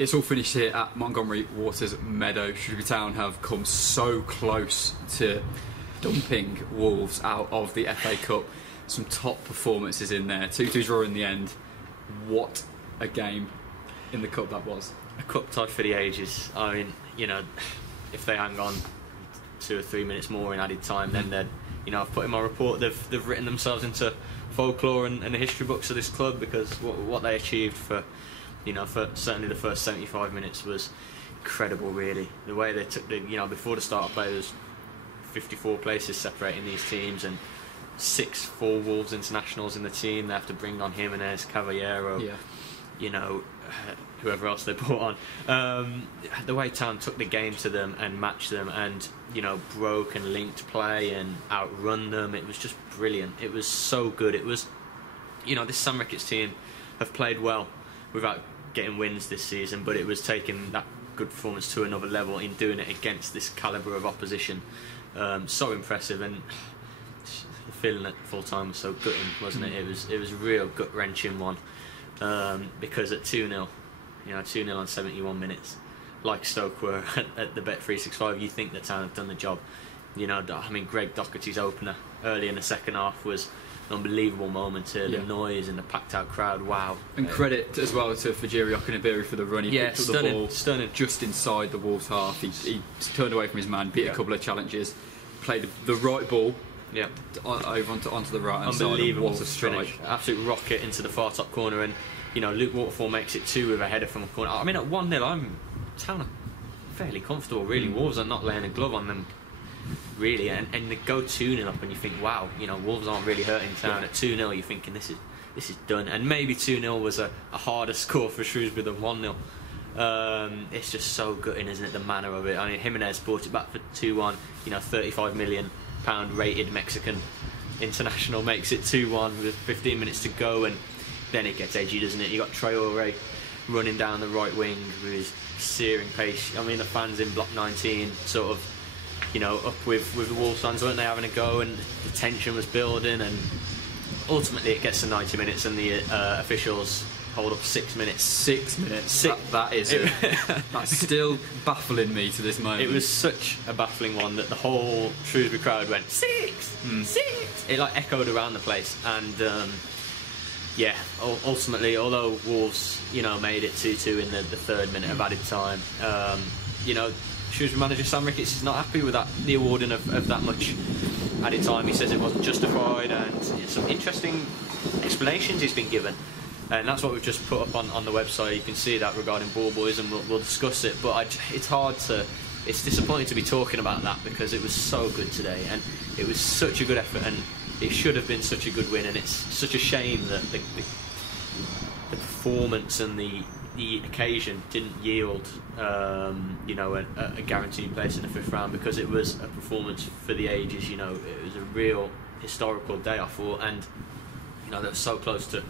It's all finished here at Montgomery Waters Meadow. Shrewsbury Town have come so close to dumping Wolves out of the FA Cup. Some top performances in there. 2-2 draw in the end. What a game in the cup that was. A cup tie for the ages. I mean, you know, if they hang on 2 or 3 minutes more in added time, then they'd, you know, I've put in my report, they've written themselves into folklore and the history books of this club, because what they achieved for, you know, for certainly the first 75 minutes was incredible, really. The way they took you know, before the start of play, there was 54 places separating these teams, and 6 full Wolves internationals in the team. They have to bring on Jimenez, Caballero, you know, whoever else they brought on. The way Town took the game to them and matched them, and, you know, broke and linked play and outrun them, it was just brilliant. It was so good. It was, you know, this Sam Ricketts team have played well without getting wins this season, but it was taking that good performance to another level in doing it against this calibre of opposition. So impressive, and the feeling at full time was so gutting, wasn't it? It was a real gut wrenching one, because at 2-0, you know, 2-0 on 71 minutes, like Stoke were at the Bet365, you think that Town have done the job. You know, I mean, Greg Docherty's opener early in the second half was an unbelievable moment here. The noise and the packed out crowd, wow. And credit as well to Fajiri Okunabiri for the run. He picked up the ball stunning, just inside the Wolves half. He turned away from his man, beat a couple of challenges, played the right ball over onto the right hand side. Unbelievable, what a strike. finish. Absolute rocket into the far top corner, and, you know, Luke Waterfall makes it 2 with a header from a corner. I mean, at 1-0, Town are fairly comfortable, really. Wolves are not laying a glove on them, really, and they go 2-0 up, and you think, wow, you know, Wolves aren't really hurting Town. At 2-0, you're thinking this is done, and maybe 2-0 was a harder score for Shrewsbury than 1-0. It's just so gutting, isn't it, the manner of it. I mean, Jimenez brought it back for 2-1. You know, £35 million rated Mexican international makes it 2-1 with 15 minutes to go, and then it gets edgy, doesn't it? You got Traore running down the right wing with his searing pace. I mean, the fans in block 19 sort of, you know, up with the Wolves fans, weren't they, having a go, and the tension was building, and ultimately it gets to 90 minutes and the officials hold up 6 minutes. 6 minutes? That's still baffling me to this moment. It was such a baffling one that the whole Shrewsbury crowd went, 6! It like echoed around the place, and yeah, ultimately, although Wolves, you know, made it 2-2 in the 3rd minute of added time, you know, Shrewsbury manager Sam Ricketts is not happy with the awarding of that much added time. He says it wasn't justified, and some interesting explanations he's been given, and that's what we've just put up on the website. You can see that regarding ball boys, and we'll discuss it, but it's disappointing to be talking about that, because it was so good today, and it was such a good effort, and it should have been such a good win, and it's such a shame that the performance and the occasion didn't yield, you know, a guaranteed place in the 5th round, because it was a performance for the ages. You know, it was a real historical day, I thought, and, you know, they were so close to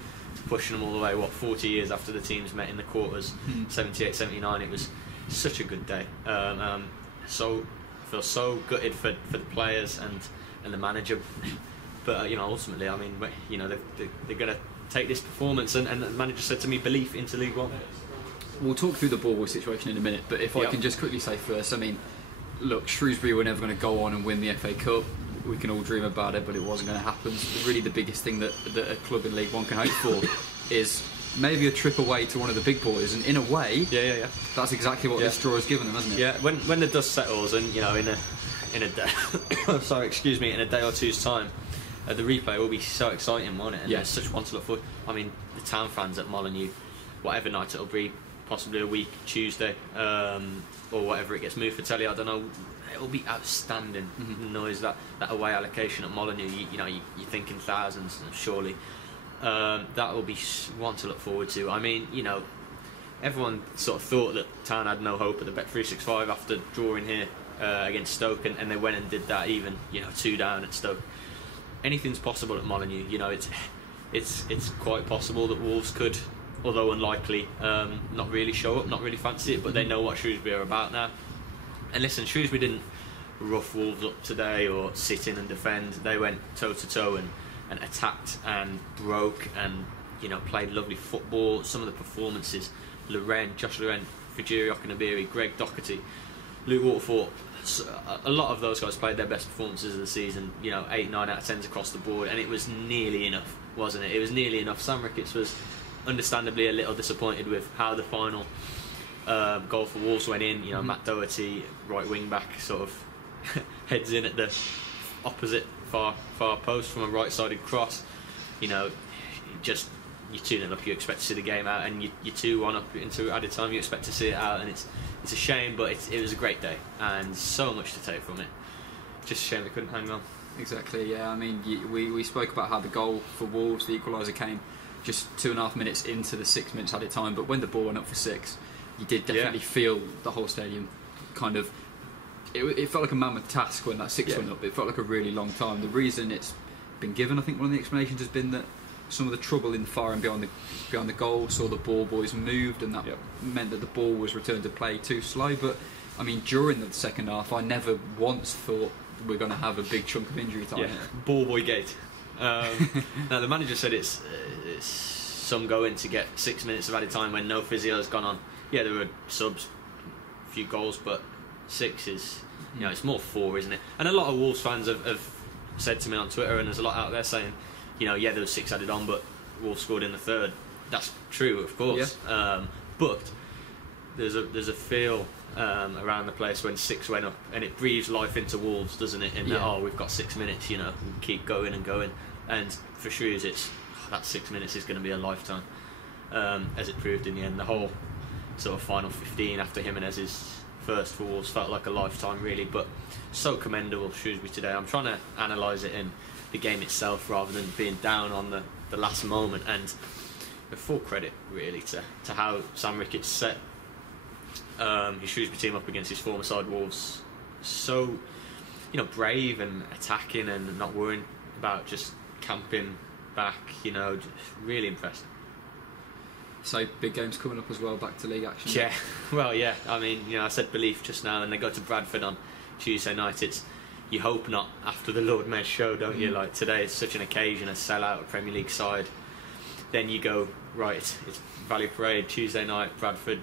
pushing them all the way, 40 years after the teams met in the quarters, 78, 79. It was such a good day. So I feel so gutted for the players and the manager, but, you know, ultimately, I mean, you know, they're going to take this performance, and the manager said to me, belief into League One. We'll talk through the ball boy situation in a minute, but if I can just quickly say first, I mean, look, Shrewsbury were never going to go on and win the FA Cup. We can all dream about it, but it wasn't going to happen. So really, the biggest thing that a club in League One can hope for is maybe a trip away to one of the big boys, and in a way, that's exactly what this draw has given them, hasn't it? Yeah, when the dust settles, and, you know, in a day, sorry, excuse me, in a day or two's time, the replay will be so exciting, won't it? And there's such one to look forward. I mean, the Town fans at Molineux, whatever night it'll be, possibly a week, Tuesday, or whatever it gets moved for telly, I don't know, it'll be outstanding. Noise, that away allocation at Molineux, you know, you're thinking thousands, surely. That will be one to look forward to. I mean, you know, everyone sort of thought that Town had no hope at the Bet365 after drawing here against Stoke, and they went and did that, even, you know, 2 down at Stoke. Anything's possible at Molineux. You know, it's quite possible that Wolves could, although unlikely, not really show up, not really fancy it, but they know what Shrewsbury are about now. And listen, Shrewsbury didn't rough Wolves up today or sit in and defend. They went toe to toe and attacked and broke, and, you know, played lovely football. Some of the performances, Josh Loren Fajiri Okunabiri, Greg Doherty, Luke Waterford. A lot of those guys played their best performances of the season, 8, 9 out of 10s across the board, and it was nearly enough, wasn't it? It was nearly enough. Sam Ricketts was understandably a little disappointed with how the final goal for Wolves went in. Matt Doherty, right wing back, sort of heads in at the opposite far post from a right-sided cross. You're 2-0 up, you expect to see the game out, and you're 2-1 up into added time, you expect to see it out, and it's a shame, but it was a great day, and so much to take from it. Just a shame they couldn't hang on. Exactly, yeah. I mean, we spoke about how the goal for Wolves, the equaliser, came just 2.5 minutes into the 6 minutes added time, but when the ball went up for 6, you did definitely feel the whole stadium kind of... It felt like a mammoth task when that 6 went up. It felt like a really long time. The reason it's been given, I think one of the explanations has been that some of the trouble in the far and behind the goal saw the ball boys moved, and that meant that the ball was returned to play too slow. But I mean, during the second half, I never once thought we're going to have a big chunk of injury time. Ball boy gate. Now the manager said it's some going to get 6 minutes of added time when no physio has gone on. Yeah, there were subs, a few goals, but 6 is it's more 4, isn't it? And a lot of Wolves fans have said to me on Twitter, and there's a lot out there saying, there was 6 added on, but Wolves scored in the third. That's true, of course. But there's a feel around the place when 6 went up, and it breathes life into Wolves, doesn't it? In that, we've got 6 minutes, we keep going and going. And for Shrews, that 6 minutes is going to be a lifetime, as it proved in the end. The whole sort of final 15 after Jimenez's first for Wolves felt like a lifetime, really. But so commendable, Shrewsbury today. I'm trying to analyse it in the game itself rather than being down on the last moment, and with full credit really to how Sam Ricketts set his Shrewsbury team up against his former side Wolves. So brave and attacking and not worrying about just camping back. Just really impressed. So big games coming up as well, back to league action. Yeah, well, yeah. I mean, I said belief just now, and they go to Bradford on Tuesday night. You hope not after the Lord Mayor's show, don't you? Like today, it's such an occasion, a sellout Premier League side. Then you go right. It's Valley Parade Tuesday night, Bradford,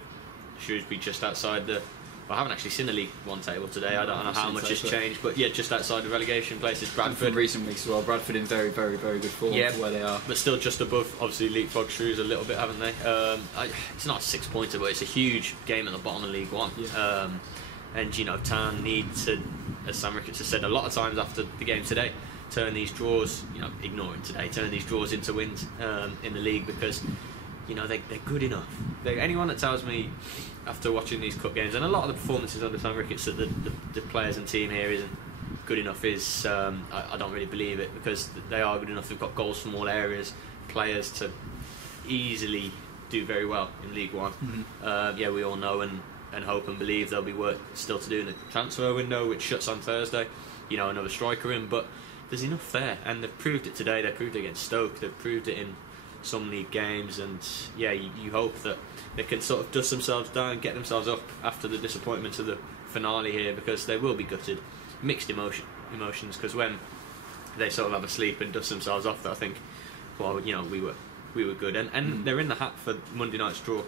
Shrewsbury, just outside the. Well, I haven't actually seen the League One table today. I don't know how much has changed, but just outside the religation place is Bradford. Recent weeks as well. Bradford in very, very, very good form for where they are, but still just above. Obviously, leapfrog Shrews a little bit, haven't they? It's not a 6-pointer, but it's a huge game at the bottom of League One. And Town need to, as Sam Ricketts has said a lot of times after the game today, turn these draws, ignoring today, turn these draws into wins in the league, because they're good enough. Anyone that tells me after watching these cup games, and a lot of the performances under Sam Ricketts, that the players and team here isn't good enough, is I don't really believe it, because they are good enough. They've got goals from all areas, players to easily do very well in League One. We all know and hope and believe there'll be work still to do in the transfer window, which shuts on Thursday. Another striker in, but there's enough there, and they've proved it today. They proved it against Stoke. They've proved it in some league games, and you hope that they can sort of dust themselves down, get themselves up after the disappointment of the finale here, because they will be gutted. Mixed emotions, because when they sort of have a sleep and dust themselves off, I think, well, we were good, and they're in the hat for Monday night's draw.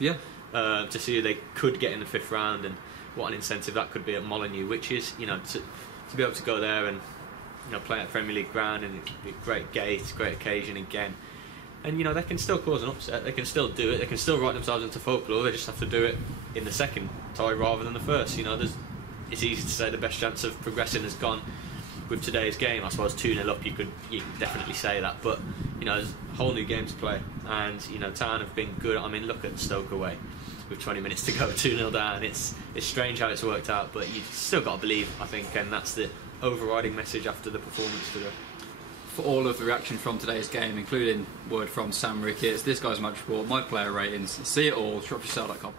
To see who they could get in the 5th round, and what an incentive that could be at Molineux, which is to be able to go there and play at Premier League ground, and it'd be a great gate, great occasion again. And they can still cause an upset, they can still do it, they can still write themselves into folklore. They just have to do it in the second tie rather than the first. It's easy to say the best chance of progressing has gone with today's game. I suppose 2-0 up, you can definitely say that, but there's a whole new game to play, and Town have been good. I mean, look at Stoke away with 20 minutes to go, 2-0 down. It's strange how it's worked out, but you've still got to believe, I think, and that's the overriding message after the performance today. For all of the reaction from today's game, including word from Sam Ricketts, this guy's match report, my player ratings, see it all, shropshire.com.